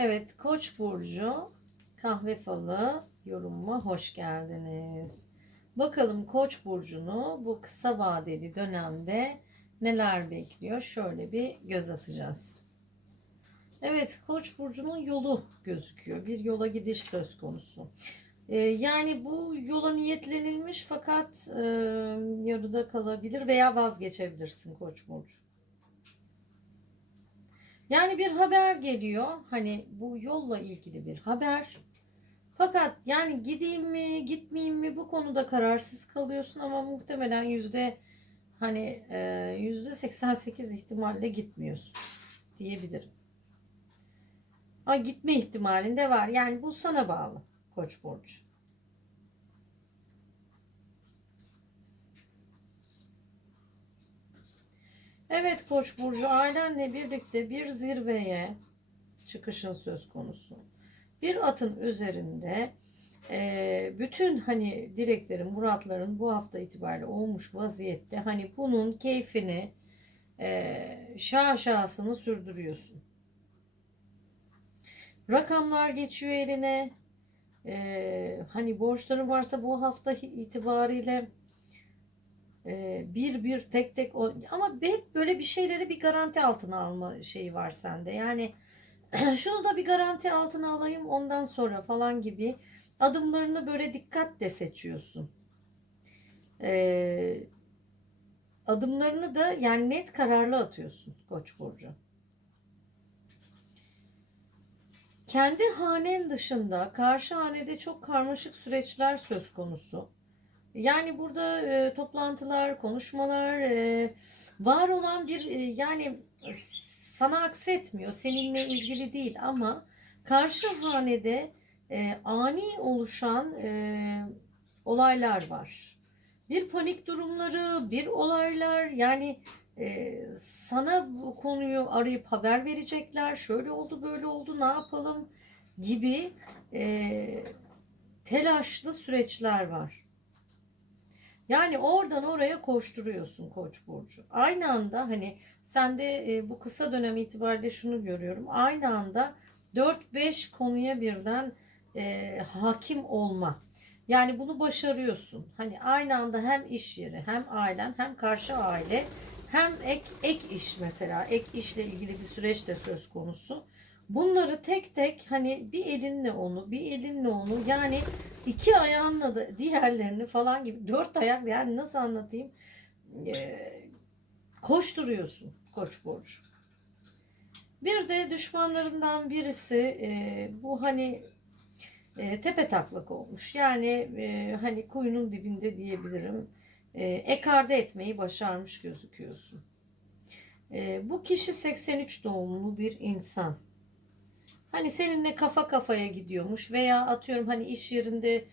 Evet, Koç burcu kahve falı yorumuma hoş geldiniz. Bakalım Koç burcunu bu kısa vadeli dönemde neler bekliyor? Şöyle bir göz atacağız. Evet, Koç burcunun yolu gözüküyor. Bir yola gidiş söz konusu. Ee, yani bu yola niyetlenilmiş fakat e, yarıda kalabilir veya vazgeçebilirsin Koç burcu. Yani bir haber geliyor. Hani bu yolla ilgili bir haber. Fakat yani gideyim mi, gitmeyeyim mi bu konuda kararsız kalıyorsun ama muhtemelen yüzde hani e, yüzde 88 ihtimalle gitmiyorsun diyebilirim. Ama gitme ihtimalin de var. Yani bu sana bağlı Koç burcu. Evet Koç burcu ailenle birlikte bir zirveye çıkışın söz konusu. Bir atın üzerinde e, bütün hani dileklerin, muratların bu hafta itibariyle olmuş vaziyette hani bunun keyfini e, şaşasını sürdürüyorsun. Rakamlar geçiyor eline. E, hani borçların varsa bu hafta itibariyle bir bir tek tek o ama hep böyle bir şeyleri bir garanti altına alma şeyi var sende. Yani şunu da bir garanti altına alayım ondan sonra falan gibi adımlarını böyle dikkatle seçiyorsun. Ee, adımlarını da yani net kararlı atıyorsun Koç burcu. Kendi hanen dışında karşı hanede çok karmaşık süreçler söz konusu. Yani burada e, toplantılar, konuşmalar, e, var olan bir e, yani sana aksetmiyor, seninle ilgili değil ama karşı hanede e, ani oluşan e, olaylar var. Bir panik durumları, bir olaylar yani e, sana bu konuyu arayıp haber verecekler. Şöyle oldu, böyle oldu, ne yapalım gibi e, telaşlı süreçler var. Yani oradan oraya koşturuyorsun Koç burcu. Aynı anda hani sen de e, bu kısa dönem itibariyle şunu görüyorum. Aynı anda 4-5 konuya birden e, hakim olma. Yani bunu başarıyorsun. Hani aynı anda hem iş yeri, hem ailen, hem karşı aile, hem ek ek iş mesela. Ek işle ilgili bir süreç de söz konusu. Bunları tek tek hani bir elinle onu, bir elinle onu yani iki ayağınla da diğerlerini falan gibi dört ayak yani nasıl anlatayım ee, koşturuyorsun Koç burcu. Bir de düşmanlarından birisi e, bu hani e, tepe taklak olmuş. Yani e, hani kuyunun dibinde diyebilirim. E, ekarte etmeyi başarmış gözüküyorsun. Bu kişi 83 doğumlu bir insan. Hani seninle kafa kafaya gidiyormuş veya atıyorum hani iş yerinde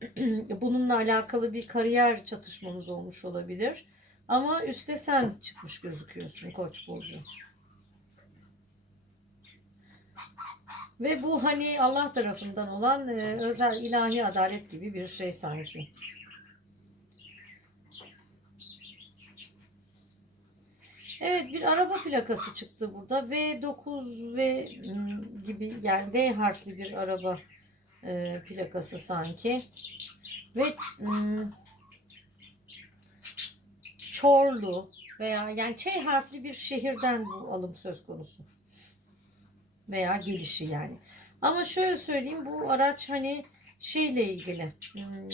bununla alakalı bir kariyer çatışmanız olmuş olabilir. Ama üste sen çıkmış gözüküyorsun Koç burcu. Ve bu hani Allah tarafından olan e, özel ilahi adalet gibi bir şey sanki. Evet bir araba plakası çıktı burada. V9 V hmm, gibi yani V harfli bir araba e, plakası sanki. Ve hmm, Çorlu veya yani Ç harfli bir şehirden bu alım söz konusu. Veya gelişi yani. Ama şöyle söyleyeyim bu araç hani şeyle ilgili hmm,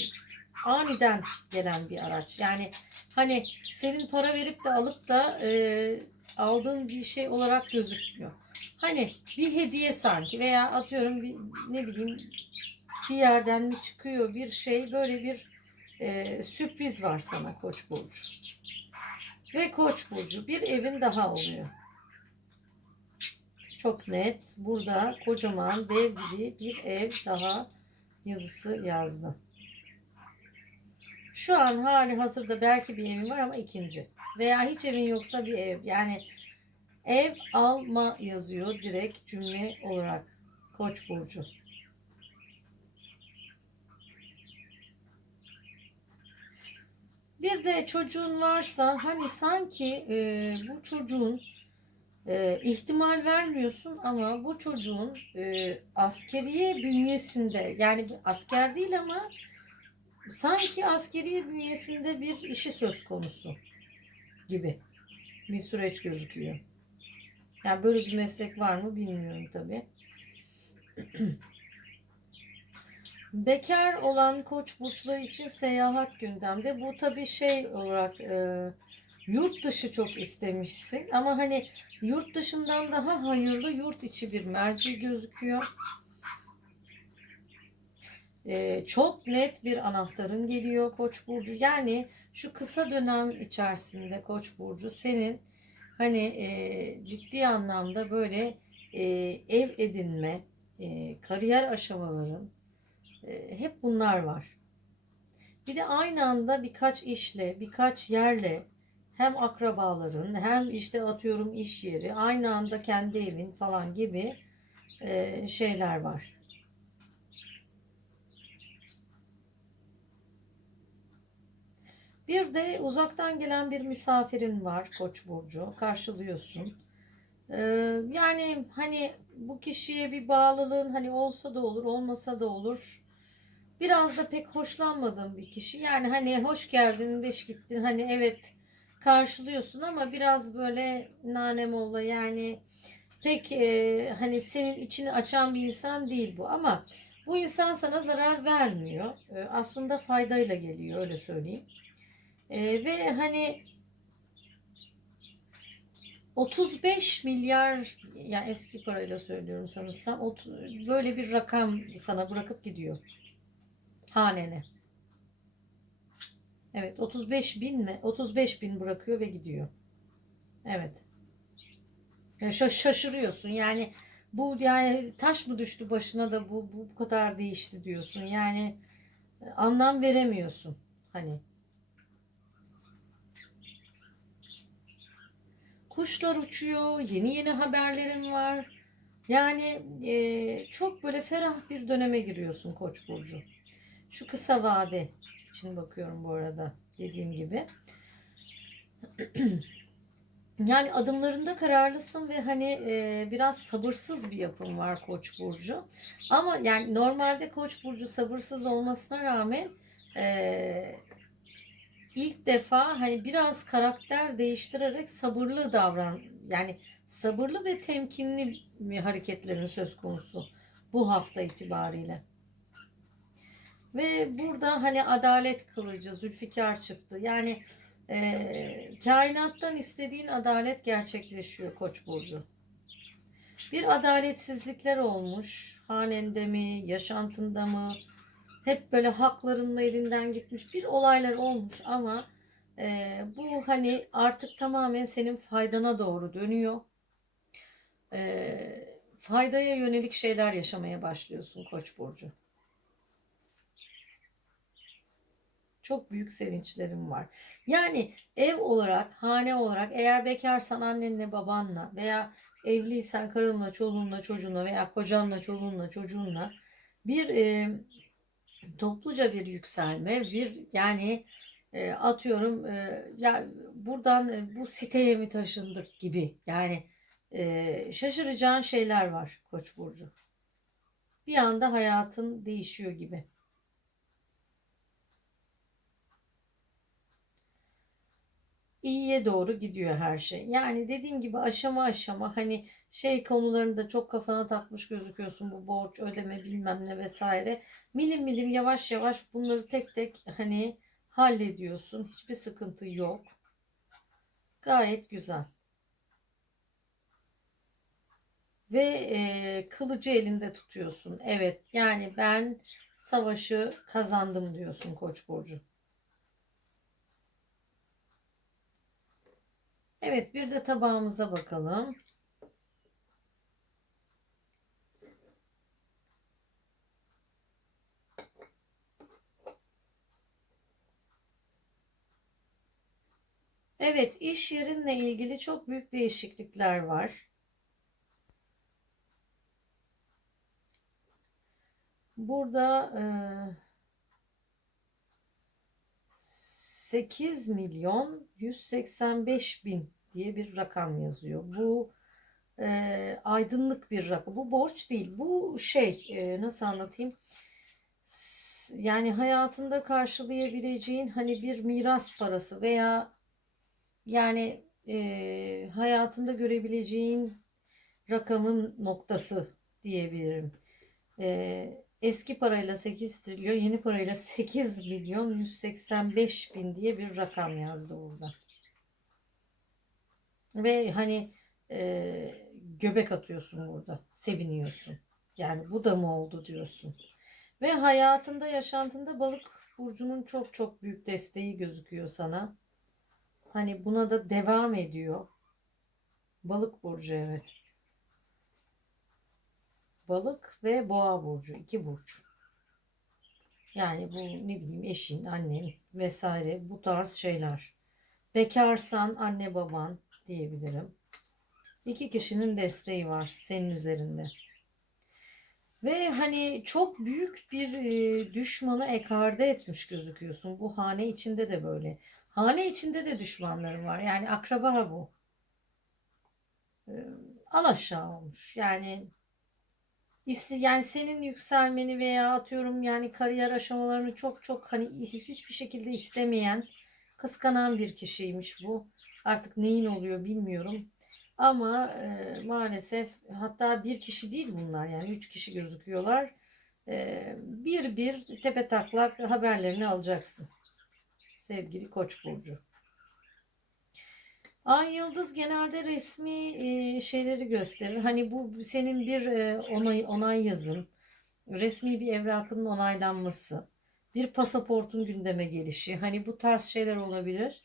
aniden gelen bir araç. Yani hani senin para verip de alıp da e, aldığın bir şey olarak gözükmüyor. Hani bir hediye sanki veya atıyorum bir ne bileyim bir yerden mi çıkıyor bir şey böyle bir e, sürpriz var sana Koç burcu. Ve Koç burcu bir evin daha oluyor. Çok net. Burada kocaman dev gibi bir ev daha yazısı yazdı. Şu an hali hazırda belki bir evin var ama ikinci. Veya hiç evin yoksa bir ev. Yani ev alma yazıyor direkt cümle olarak. Koç burcu. Bir de çocuğun varsa hani sanki e, bu çocuğun e, ihtimal vermiyorsun ama bu çocuğun e, askeriye bünyesinde yani asker değil ama sanki askeriye bünyesinde bir işi söz konusu gibi bir süreç gözüküyor. Yani böyle bir meslek var mı bilmiyorum tabii. Bekar olan koç burçları için seyahat gündemde. Bu tabii şey olarak e, yurt dışı çok istemişsin ama hani yurt dışından daha hayırlı yurt içi bir merci gözüküyor. E, çok net bir anahtarın geliyor Koç burcu. Yani şu kısa dönem içerisinde Koç burcu senin hani e, ciddi anlamda böyle e, ev edinme, e, kariyer aşamaların hep bunlar var. Bir de aynı anda birkaç işle, birkaç yerle hem akrabaların hem işte atıyorum iş yeri, aynı anda kendi evin falan gibi şeyler var. Bir de uzaktan gelen bir misafirin var Koç burcu. Karşılıyorsun. Ee, yani hani bu kişiye bir bağlılığın hani olsa da olur, olmasa da olur. Biraz da pek hoşlanmadığım bir kişi. Yani hani hoş geldin, beş gittin. Hani evet karşılıyorsun ama biraz böyle nanem ola yani pek e, hani senin içini açan bir insan değil bu ama bu insan sana zarar vermiyor. E, aslında faydayla geliyor öyle söyleyeyim. E, ve hani 35 milyar yani eski parayla söylüyorum sanırsam böyle bir rakam sana bırakıp gidiyor hanene. Evet 35 bin mi? 35 bin bırakıyor ve gidiyor. Evet. Ya şa- şaşırıyorsun yani bu yani taş mı düştü başına da bu bu, bu kadar değişti diyorsun. Yani e, anlam veremiyorsun hani. Kuşlar uçuyor, yeni yeni haberlerim var. Yani e, çok böyle ferah bir döneme giriyorsun Koç burcu. Şu kısa vade için bakıyorum bu arada dediğim gibi. Yani adımlarında kararlısın ve hani e, biraz sabırsız bir yapım var Koç burcu. Ama yani normalde Koç burcu sabırsız olmasına rağmen e, ilk defa hani biraz karakter değiştirerek sabırlı davran yani sabırlı ve temkinli hareketlerin söz konusu bu hafta itibariyle. Ve burada hani adalet kılıcı Zülfikar çıktı. Yani e, kainattan istediğin adalet gerçekleşiyor Koç burcu. Bir adaletsizlikler olmuş. Hanende mi, yaşantında mı? Hep böyle hakların mı elinden gitmiş bir olaylar olmuş ama e, bu hani artık tamamen senin faydana doğru dönüyor. E, faydaya yönelik şeyler yaşamaya başlıyorsun Koç burcu. Çok büyük sevinçlerim var. Yani ev olarak, hane olarak eğer bekarsan annenle babanla veya evliysen karınla, çoluğunla, çocuğunla veya kocanla, çoluğunla, çocuğunla bir e, topluca bir yükselme, bir yani e, atıyorum e, ya buradan e, bu siteye mi taşındık gibi yani e, şaşıracağın şeyler var Koç burcu. Bir anda hayatın değişiyor gibi. İyiye doğru gidiyor her şey. Yani dediğim gibi aşama aşama hani şey konularında çok kafana takmış gözüküyorsun bu borç ödeme bilmem ne vesaire. Milim milim yavaş yavaş bunları tek tek hani hallediyorsun. Hiçbir sıkıntı yok. Gayet güzel. Ve e, kılıcı elinde tutuyorsun. Evet yani ben savaşı kazandım diyorsun Koç burcu. Evet bir de tabağımıza bakalım. Evet iş yerinle ilgili çok büyük değişiklikler var. Burada e, 8 milyon 185 bin diye bir rakam yazıyor. Bu e, aydınlık bir rakam. Bu borç değil. Bu şey e, nasıl anlatayım? Yani hayatında karşılayabileceğin hani bir miras parası veya yani e, hayatında görebileceğin rakamın noktası diyebilirim. E, eski parayla 8 trilyon, yeni parayla 8 milyon 185 bin diye bir rakam yazdı burada. Ve hani e, göbek atıyorsun burada, seviniyorsun. Yani bu da mı oldu diyorsun. Ve hayatında, yaşantında balık burcunun çok çok büyük desteği gözüküyor sana. Hani buna da devam ediyor. Balık burcu evet. Balık ve boğa burcu. iki burç. Yani bu ne bileyim eşin, annen vesaire bu tarz şeyler. Bekarsan anne baban diyebilirim. İki kişinin desteği var senin üzerinde. Ve hani çok büyük bir e, düşmanı ekarte etmiş gözüküyorsun. Bu hane içinde de böyle. Hane içinde de düşmanların var. Yani akraba bu. E, alaşağı olmuş. Yani yani senin yükselmeni veya atıyorum yani kariyer aşamalarını çok çok hani hiçbir şekilde istemeyen, kıskanan bir kişiymiş bu. Artık neyin oluyor bilmiyorum. Ama e, maalesef hatta bir kişi değil bunlar yani üç kişi gözüküyorlar. E, bir bir tepe taklak haberlerini alacaksın. Sevgili Koç burcu. Ay yıldız genelde resmi e, şeyleri gösterir. Hani bu senin bir e, onay onay yazın, resmi bir evrakının onaylanması, bir pasaportun gündeme gelişi. Hani bu tarz şeyler olabilir.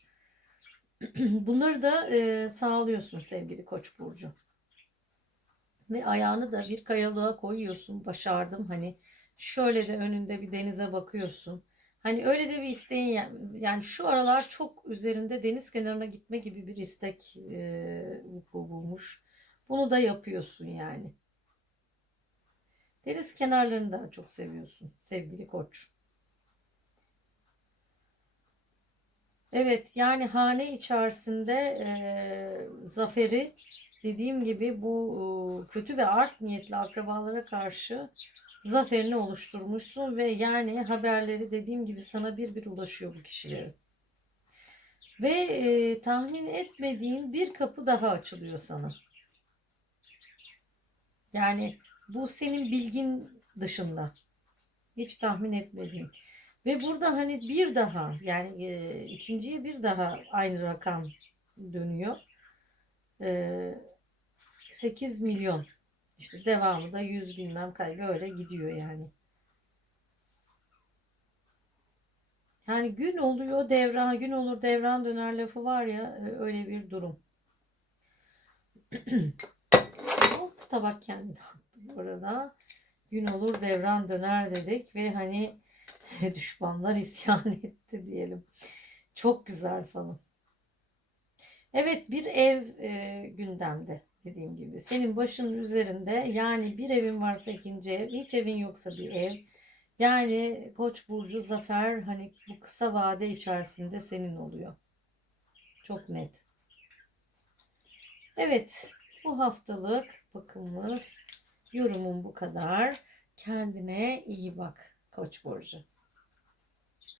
Bunları da e, sağlıyorsun sevgili Koç burcu. Ve ayağını da bir kayalığa koyuyorsun. Başardım hani şöyle de önünde bir denize bakıyorsun. Hani öyle de bir isteğin ya- yani şu aralar çok üzerinde deniz kenarına gitme gibi bir istek e, bulmuş. Bunu da yapıyorsun yani. Deniz kenarlarını daha çok seviyorsun sevgili Koç. Evet yani hane içerisinde e, zaferi dediğim gibi bu e, kötü ve art niyetli akrabalara karşı zaferini oluşturmuşsun ve yani haberleri dediğim gibi sana bir bir ulaşıyor bu kişilerin. Ve e, tahmin etmediğin bir kapı daha açılıyor sana. Yani bu senin bilgin dışında. Hiç tahmin etmediğin. Ve burada hani bir daha yani e, ikinciye bir daha aynı rakam dönüyor. E, 8 milyon. İşte devamı da 100 bilmem kaç böyle gidiyor yani. Yani gün oluyor devran, gün olur devran döner lafı var ya e, öyle bir durum. Hop tabak attı bu arada. Gün olur devran döner dedik ve hani düşmanlar isyan etti diyelim. Çok güzel falan. Evet bir ev e, gündemde dediğim gibi. Senin başının üzerinde yani bir evin varsa ikinci ev, hiç evin yoksa bir ev. Yani Koç burcu zafer hani bu kısa vade içerisinde senin oluyor. Çok net. Evet, bu haftalık bakımımız, yorumum bu kadar. Kendine iyi bak Koç burcu.